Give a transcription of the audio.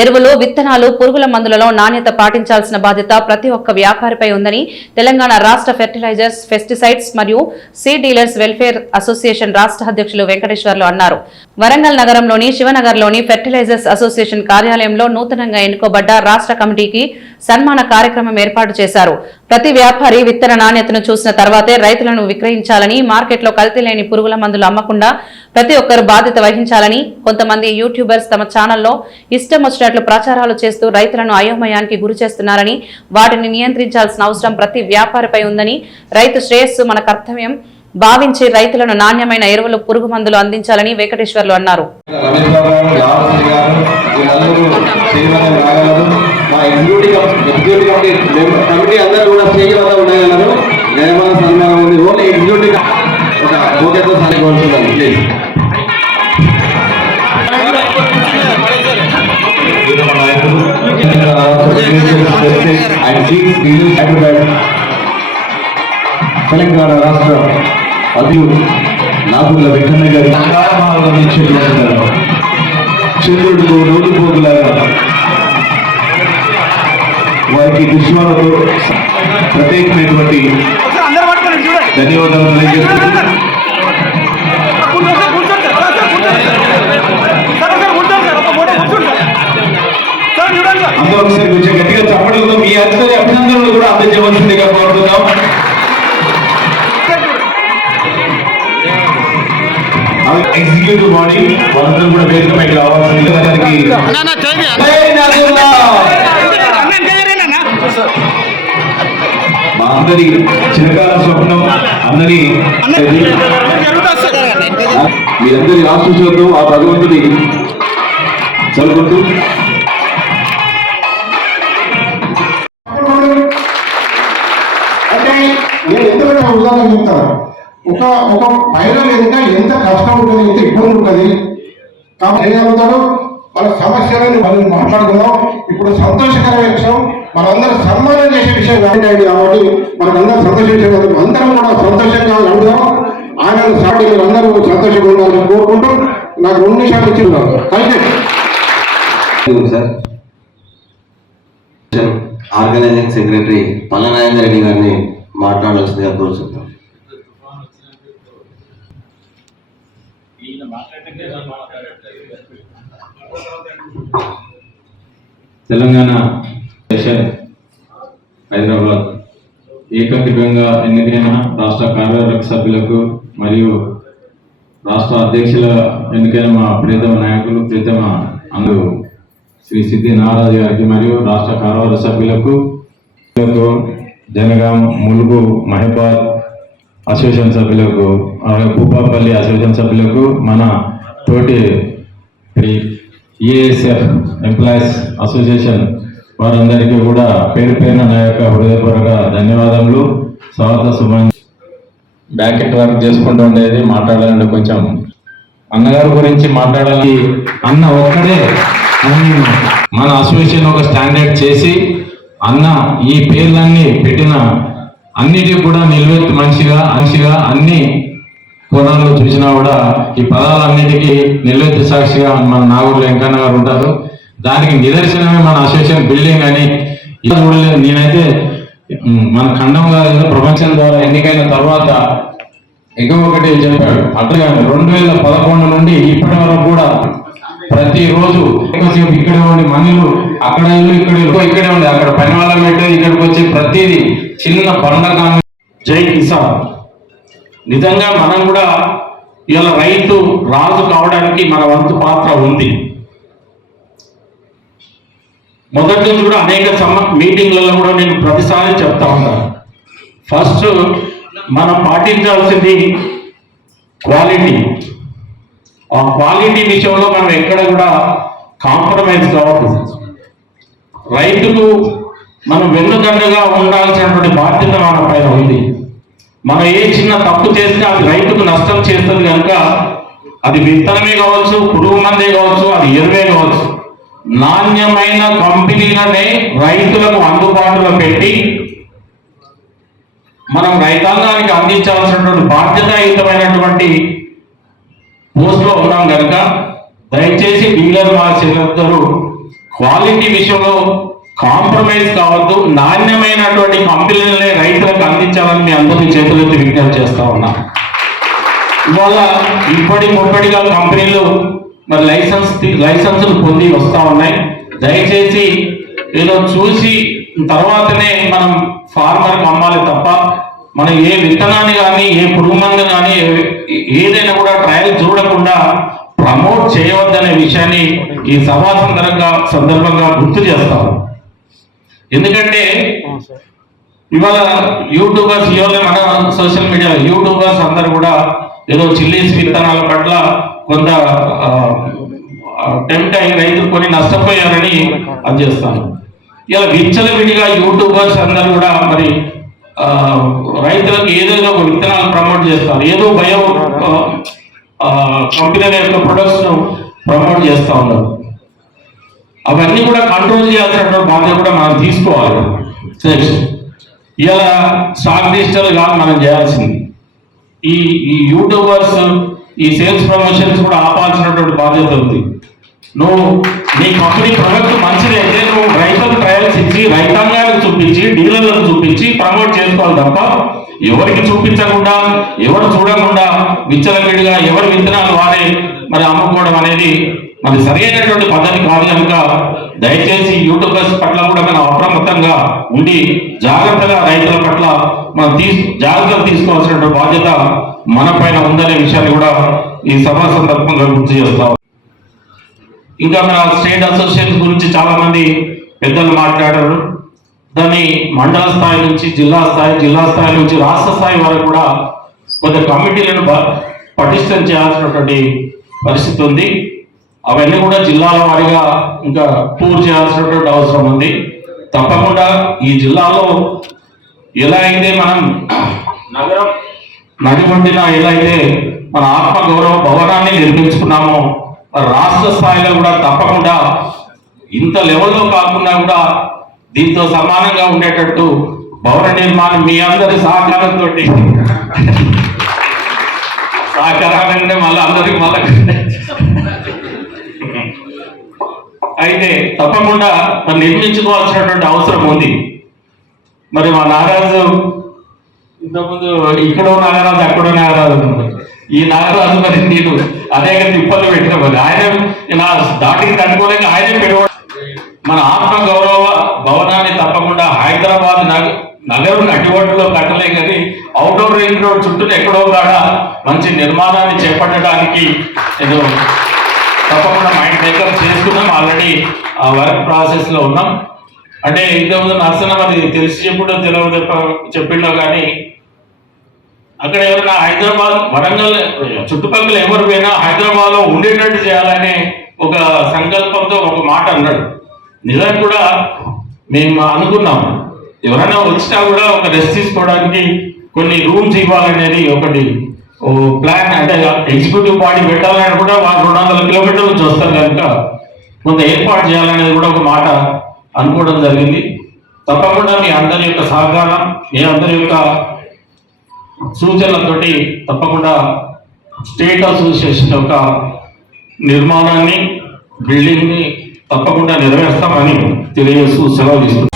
ఎరువులు, విత్తనాలు, పురుగుల మందులలో నాణ్యత పాటించాల్సిన బాధ్యత ప్రతి ఒక్క వ్యాపారిపై ఉందని తెలంగాణ రాష్ట్ర ఫెర్టిలైజర్స్, పెస్టిసైడ్స్ మరియు సీడ్ డీలర్స్ వెల్ఫేర్ అసోసియేషన్ రాష్ట్ర అధ్యక్షులు వెంకటేశ్వర్లు అన్నారు. వరంగల్ నగరంలోని శివనగర్లోని ఫెర్టిలైజర్స్ అసోసియేషన్ కార్యాలయంలో నూతనంగా ఎన్నుకోబడ్డ రాష్ట్ర కమిటీకి సన్మాన కార్యక్రమం ఏర్పాటు చేశారు. ప్రతి వ్యాపారి విత్తన నాణ్యతను చూసిన తర్వాతే రైతులను విక్రయించాలని, మార్కెట్లో కల్తీ లేని పురుగుల మందులు అమ్మకుండా ప్రతి ఒక్కరు బాధ్యత వహించాలని, కొంతమంది యూట్యూబర్స్ తమ ఛానల్లో ఇష్టం వచ్చినట్లు ప్రచారాలు చేస్తూ రైతులను అయోమయానికి గురి చేస్తున్నారని, వాటిని నియంత్రించాల్సిన అవసరం ప్రతి వ్యాపారిపై ఉందని, రైతు శ్రేయస్సు మన కర్తవ్యం భావించి రైతులను నాణ్యమైన ఎరువులు, పురుగు మందులు అందించాలని వెంకటేశ్వర్లు అన్నారు. తెలంగాణ రాష్ట్ర అధ్యక్షుడు నాగుల వెంకన్న గారి చంద్రుడితో నోటిపోగులాగా వారికి విశ్వాలతో ప్రత్యేకమైనటువంటి ధన్యవాదాలు తెలియజేస్తున్నాను. అందరూ ఒకసారి కొంచెం గట్టిగా చప్పట్లతో మీ అందరి అభినందనలు కూడా అందించవలసిందిగా కోరుతున్నాం. ఎగ్జిక్యూటివ్ బాడీ వాళ్ళందరూ కూడా వేదికపైకి రావాల్సింది. మా అందరి చిరకాల స్వప్నం అందరి మీరందరి ఆశీస్సులతో ఆ భగవంతుడి చదువుకుంటూ అంటే నేను ఎంతకంటే ఉదాహరణ చెప్తాను. ఒక మహిళ ఎంత ఎంత కష్టం ఉంటుంది, ఎంత ఇబ్బంది ఉంటుంది. కాబట్టి ఏమవుతాడు మన సమస్యలను మనం మాట్లాడుకుందాం. ఇప్పుడు సంతోషకరమైన విషయం మనందరూ సన్మానం చేసే విషయం కాబట్టి మనకందరూ సంతోషించే అందరం కూడా సంతోషంగా నడుపుదాం. ఆయన సాటి మీరు అందరూ సంతోషంగా ఉండాలని కోరుకుంటూ నాకు 2 నిమిషాలు ఇచ్చిన్నారు. సార్ ఆర్గనైజింగ్ సెక్రటరీ పల్లనారాయణ రెడ్డి గారిని మాట్లాడాల్సిందిగా కోరుతున్నాం. తెలంగాణ హైదరాబాద్ ఏకగ్రీవంగా ఎన్నికైన రాష్ట్ర కార్యవర్గ సభ్యులకు మరియు రాష్ట్ర అధ్యక్షుల ఎన్నికైన మా ప్రీతమ నాయకులు, ప్రీతమ అందరూ శ్రీ సిద్ధి నారాజు గారికి మరియు రాష్ట్ర కార్యవర్గ సభ్యులకు, జనగాం, ములుగు, మహిబాద్ అసోసియేషన్ సభ్యులకు, భూపాపల్లి అసోసియేషన్ సభ్యులకు, మన తోటి ఈఏఎస్ఎఫ్ ఎంప్లాయీస్ అసోసియేషన్ వారందరికీ కూడా పేరు పేరున నా యొక్క హృదయపూర్వక ధన్యవాదములు. స్వాగత శుభాన్ని. బ్యాకెట్ వర్క్ చేసుకుంటూ ఉండేది మాట్లాడాలంటే కొంచెం అన్నగారి గురించి మాట్లాడాలి. అన్న ఒక్కడే మన అసోసియేషన్ ఒక స్టాండర్డ్ చేసి అన్న ఈ పేర్లన్నీ పెట్టిన అన్నిటికీ కూడా నిలువెత్తు మనిషిగా అన్ని కోణాల్లో చూసినా కూడా ఈ పదాలన్నిటికీ నిలువెత్తు సాక్షిగా మన నాగూరు వెంకన్న గారు ఉంటారు. దానికి నిదర్శనమే మన అసోసియేషన్ బిల్డింగ్ అని చూడలేదు. నేనైతే మన ఖండంగా ప్రపంచం ద్వారా ఎన్నికైన తర్వాత ఇంకొకటి చెప్పాడు. అట్లా 2011 నుండి ఇప్పటి వరకు కూడా ప్రతిరోజు ఎక్కువసేపు ఇక్కడే ఉండి మనీలు అక్కడ ఇక్కడే ఉండి అక్కడ పని వాళ్ళ పెట్టి ఇక్కడికి వచ్చి ప్రతిదీ చిన్న పండగ. జై కిసాన్. నిజంగా మనం కూడా ఇవాళ రైతు రాజు కావడానికి మన వంతు పాత్ర ఉంది. మొదటి నుంచి కూడా అనేక మీటింగ్లలో కూడా నేను ప్రతిసారి చెప్తా ఉన్నాను. ఫస్ట్ మనం పాటించాల్సింది క్వాలిటీ. ఆ క్వాలిటీ విషయంలో మనం ఎక్కడ కూడా కాంప్రమైజ్ కావద్దు. రైతుకు మనం వెన్నుదండగా ఉండాల్సినటువంటి బాధ్యత మన పైన ఉంది. మనం ఏ చిన్న తప్పు చేస్తే అది రైతుకు నష్టం చేస్తుంది కనుక అది విత్తనమే కావచ్చు, పురుగు మందే కావచ్చు, అది ఎరువే కావచ్చు, నాణ్యమైన కంపెనీలనే రైతులకు అందుబాటులో పెట్టి మనం రైతాంగానికి అందించాల్సినటువంటి బాధ్యతాయుతమైనటువంటి పోస్టులో ఉన్నాం కనుక దయచేసి డీలర్ మా చెల్లెలందరూ క్వాలిటీ విషయంలో కాంప్రమైజ్ కావద్దు, నాణ్యమైనటువంటి కంపెనీలనే రైతులకు అందించాలని మీ అందరినీ చేతులెత్తి విజ్ఞప్తి చేస్తా ఉన్నా. ఇవాళ ముప్పటిగా కంపెనీలు మరి లైసెన్సులు పొంది వస్తూ ఉన్నాయి. దయచేసి ఏదో చూసి తర్వాతనే మనం ఫార్మర్కి అమ్మాలి తప్ప మనం ఏ విత్తనాన్ని కానీ ఏ పురుగు మందు కానీ ఏదైనా కూడా ట్రయల్ చూడకుండా ప్రమోట్ చేయవద్దనే విషయాన్ని ఈ సభా సందర్భంగా గుర్తు చేస్తాం. ఎందుకంటే ఇవాళ యూట్యూబర్స్ మన సోషల్ మీడియా యూట్యూబర్స్ అందరు కూడా ఏదో చిల్లీస్ విత్తనాల పట్ల కొంత టెంప్ట్ అయ్యి రైతులు కొన్ని నష్టపోయారని అది చేస్తాను. ఇలా విచ్చలవిడిగా యూట్యూబర్స్ అందరు కూడా మరి రైతులకు ఏదేదో ఒక విత్తనాలు ప్రమోట్ చేస్తారు, ఏదో బయో కంపెనీల యొక్క ప్రొడక్ట్స్ ను ప్రమోట్ చేస్తూ ఉన్నారు. అవన్నీ కూడా కంట్రోల్ చేయాల్సినటువంటి బాధ్యత కూడా మనం తీసుకోవాలి. ఇలా స్టాక్ డిజిటల్ కాదు మనం చేయాల్సింది. ఈ యూట్యూబర్స్ ఈ సేల్స్ ప్రమోషన్స్ కూడా ఆపాల్సినటువంటి బాధ్యత ఉంది. నువ్వు నీ కంపెనీ ప్రొడక్ట్ మంచిదైతే నువ్వు రైతులకు ట్రయల్స్ ఇచ్చి రైతాంగానికి చూపించి డీలర్లకు చూపించి ప్రమోట్ చేసుకోవాలి తప్ప ఎవరికి చూపించకుండా ఎవరు చూడకుండా విచ్చలవిడిగా ఎవరి విత్తనాలు వారే మరి అమ్ముకోవడం అనేది మరి సరైనటువంటి పద్ధతి కాదు. కనుక దయచేసి యూట్యూబర్స్ పట్ల కూడా మనం అప్రమత్తంగా ఉండి జాగ్రత్తగా రైతుల పట్ల మనం జాగ్రత్తలు తీసుకోవాల్సినటువంటి బాధ్యత మన పైన ఉందనే విషయాన్ని కూడా ఈ సభా సందర్భంగా గుర్తు చేస్తాం. ఇంకా మన స్టేట్ అసోసియేషన్ గురించి చాలా మంది పెద్దలు మాట్లాడారు. దాన్ని మండల స్థాయి నుంచి జిల్లా స్థాయి నుంచి రాష్ట్ర స్థాయి వరకు కూడా కొంత కమిటీలను పటిష్టం చేయాల్సినటువంటి పరిస్థితి ఉంది. అవన్నీ కూడా జిల్లాల వారీగా ఇంకా పూర్తి చేయాల్సినటువంటి అవసరం ఉంది. తప్పకుండా ఈ జిల్లాలో ఎలా అయితే మనం నగరం నడిబొడ్డిన ఎలా అయితే మన ఆత్మగౌరవ భవనాన్ని నిర్మించుకున్నామో రాష్ట్ర స్థాయిలో కూడా తప్పకుండా ఇంత లెవెల్లో కాకుండా కూడా దీంతో సమానంగా ఉండేటట్టు భవన నిర్మాణం మీ అందరి సహకారంతో సహకారాలంటే మళ్ళీ అందరికి అయితే తప్పకుండా మరి నిర్మించుకోవాల్సినటువంటి అవసరం ఉంది. మరి మా నాగరాజు ఇంతకుముందు ఇక్కడో నాగరాజు అక్కడో నాగరాజు ఈ నాగరాజు మరి నేను అనేక తిప్పలు పెట్టిన మరి ఆయన నా దాటికి తట్టుకోలేక ఆయనే పెడవాడు. మన ఆత్మ గౌరవ భవనాన్ని తప్పకుండా హైదరాబాద్ నగరం నడిబొడ్డులో కట్టలే కానీ అవుట్డోర్ రింగ్ రోడ్ చుట్టూ ఎక్కడో కాడ మంచి నిర్మాణాన్ని చేపట్టడానికి నేను తప్పకుండా మైండ్ మేకప్ చేసుకున్నాం. ఆల్రెడీ ఆ వర్క్ ప్రాసెస్ లో ఉన్నాం. అంటే ఇంతకుముందు నర్సన మరి తెలిసి చెప్పుడో తెలియదు చెప్పిండో కానీ అక్కడ ఎవరైనా హైదరాబాద్ వరంగల్ చుట్టుపక్కల ఎవరు పోయినా హైదరాబాద్ లో ఉండేటట్టు చేయాలనే ఒక సంకల్పంతో ఒక మాట అన్నాడు. నిజానికి కూడా మేము అనుకున్నాం ఎవరైనా వచ్చినా కూడా ఒక రెస్ట్ తీసుకోవడానికి కొన్ని రూమ్స్ ఇవ్వాలనేది ఒకటి ప్లాన్. అంటే ఎగ్జిక్యూటివ్ బాడీ పెట్టాలని కూడా 200 కిలోమీటర్ల నుంచి వస్తారు కనుక కొంత ఏర్పాటు చేయాలనేది కూడా ఒక మాట అనుకోవడం జరిగింది. తప్పకుండా మీ అందరి యొక్క సహకారం మీ అందరి యొక్క సూచనలతోటి తప్పకుండా స్టేట్ అసోసియేషన్ యొక్క నిర్మాణాన్ని బిల్డింగ్ ని తప్పకుండా నెరవేర్స్తామని తెలియజేస్తూ సెలవు తీసుకుంటాం.